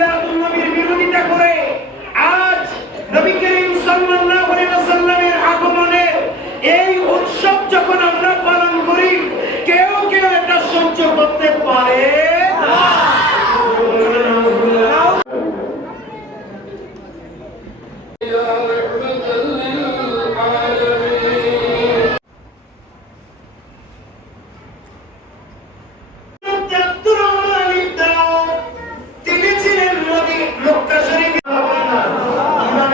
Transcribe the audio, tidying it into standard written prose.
মিলাদুন নবীর বিরোধিতা করে আজ নবী করিম সাল্লাল্লাহু আলাইহি ওয়াসাল্লামের আগমনের এই উৎসব যখন আমরা পালন করি, কেউ কেউ এটা সহ্য করতে পারে না। আমার